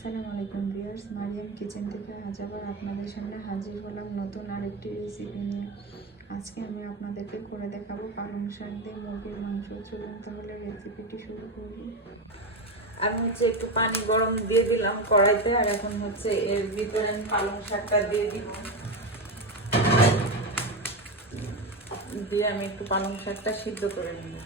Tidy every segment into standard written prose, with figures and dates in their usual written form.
আসসালামু আলাইকুম viewers, Mariam kitchen থেকে আজ আবার আপনাদের সামনে হাজির হলাম নতুন আরেকটি রেসিপি নিয়ে। আজকে আমি আপনাদেরকে করে দেখাবো পালং শাক দিয়ে মুরগির মাংস। চলুন তাহলে রেসিপিটি শুরু করি। আমি একটু পানি গরম দিয়ে দিলাম কড়াইতে, আর এখন এর ভিতরে আমি পালং শাকটা দিয়ে দিব। দিয়ে আমি একটু পালং শাকটা সিদ্ধ করে নিব।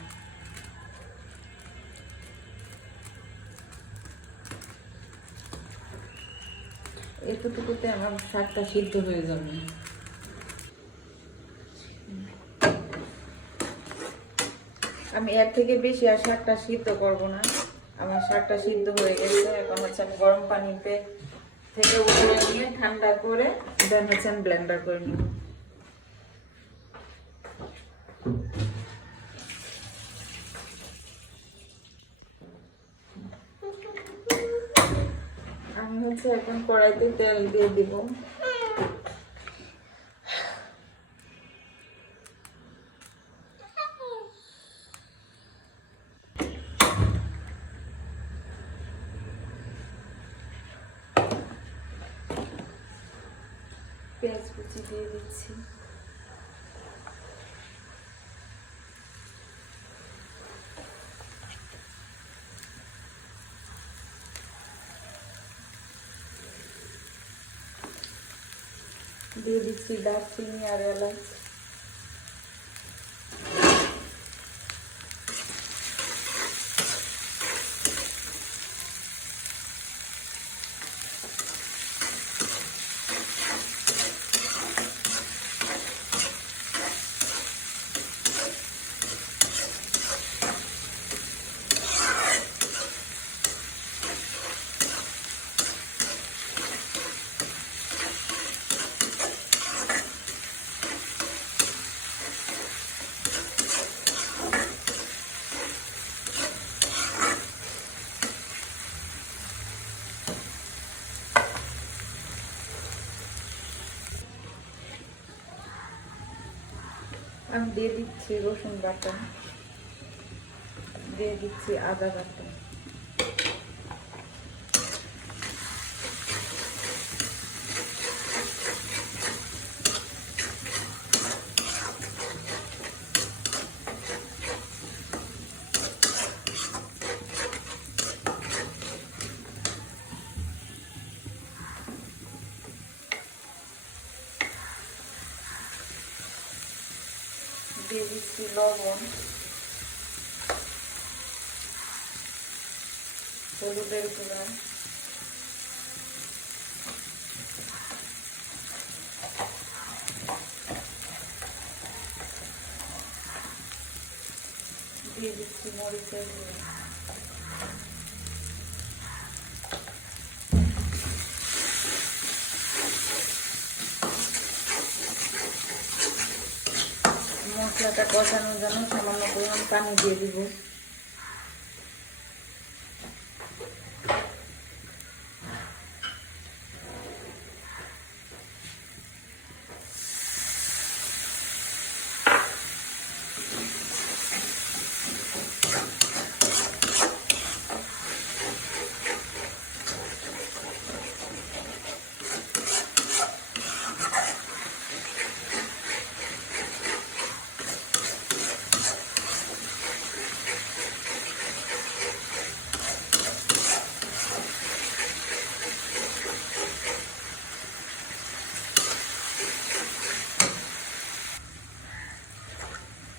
এতটুকুতে আমার শাকটা সিদ্ধ হয়ে যাবে। আমি এর থেকে বেশি আর শাকটা সিদ্ধ করব না। আমার শাকটা সিদ্ধ হয়ে গেছে। এখন আমি গরম পানিতে থেকে উঠিয়ে নিয়ে ঠান্ডা করে দেন আমি ব্লেন্ডার করে নিব। আমি এখন কড়াইতে তেল দিয়ে দিব। পেঁয়াজ কুচি দিয়ে দিচ্ছি। দিয়ে দিচ্ছি দারচিনি আর এলাচ। আমি দিয়ে দিচ্ছি রসুন বাটা, দিয়ে দিচ্ছি আদা বাটা, দিয়ে দিচ্ছি লবণ, হলুদের গুঁড়া, দিয়ে দিচ্ছি মরিচের গুঁড়া। মশলাটা কষানোর জন্য সামান্য পরিমাণ পানি দিয়ে দিব।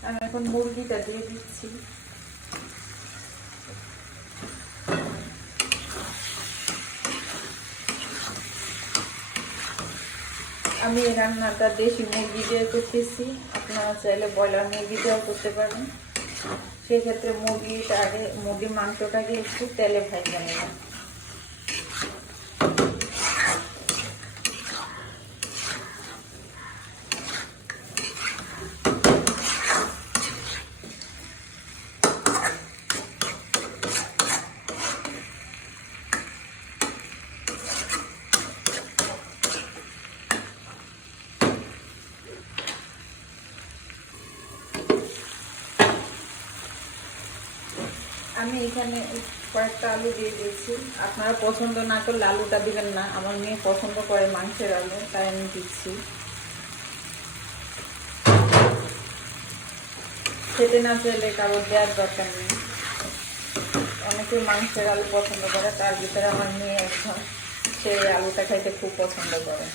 আমি এখন মুরগিটা দিয়ে দিচ্ছি। আমি এই রান্নাটা দেশি মুরগি দিয়ে করতেছি, আপনারা চাইলে ব্রয়লার মুরগি দিয়েও করতে পারেন। সেক্ষেত্রে মুরগির মাংসটাকে একটু তেলে ভেজে নেবেন। আমি এখানে কয়েকটা আলু দিয়ে দিয়েছি। আপনারা পছন্দ না করলে আলুটা দিবেন না, আমার মেয়ে পছন্দ করে মাংসের আলু, তাই আমি দিচ্ছি। খেতে না চাইলে কারোর দেওয়ার দরকার নেই। অনেকে মাংসের আলু পছন্দ করে, তার ভিতরে আমার মেয়ে একজন, সে আলুটা খাইতে খুব পছন্দ করে।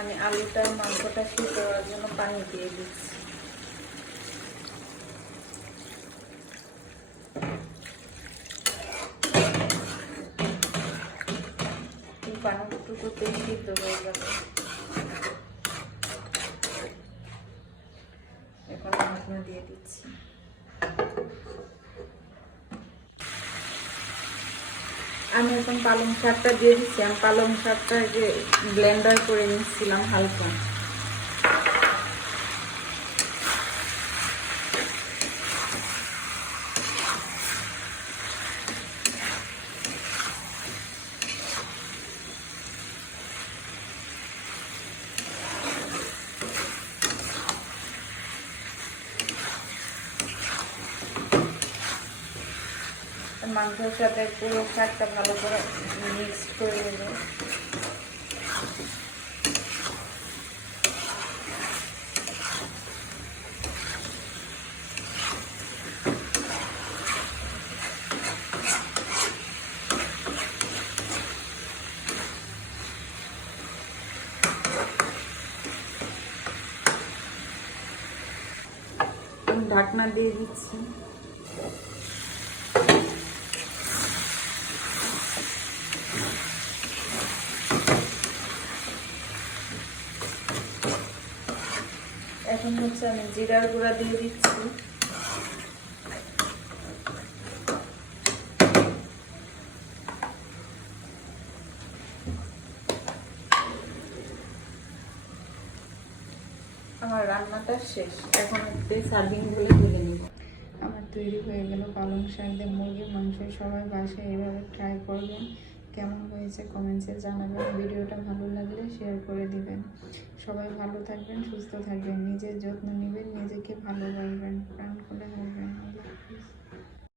আমি আলুটা মাংসটা সিদ্ধ হওয়ার জন্য পানি দিয়ে দিচ্ছি। এই পানিটুকুতেই সিদ্ধ হয়ে যাবে। এখন ঢাকনা দিয়ে দিচ্ছি। আমি এখন পালং শাকটা দিয়ে দিচ্ছি। আমি পালং শাকটা যে ব্লেন্ডার করে নিচ্ছিলাম হালকা। মাংসের সাথে পুরো শাকটা ভালো করে মিক্স করে নেব। ঢাকনা দিয়ে দিচ্ছি। এখন হচ্ছে আমি জিরার গুঁড়া দিয়ে দিচ্ছি। আমার রান্নাটা শেষ, এখন একটু সার্ভিং বলে তুলে নিব। আমার তৈরি হয়ে গেল পালং শাক দিয়ে মুরগির মাংস। সবাই বাসায় এভাবে ট্রাই করবেন, কেমন হয়েছে কমেন্টসে জানাবেন। ভিডিওটা ভালো লাগলে শেয়ার করে দিবেন। সবাই ভালো থাকবেন, সুস্থ থাকবেন, নিজের যত্ন নেবেন, নিজেকে ভালোবাসবেন, প্রাণ খুলে হাসবেন। আল্লাহ হাফেজ।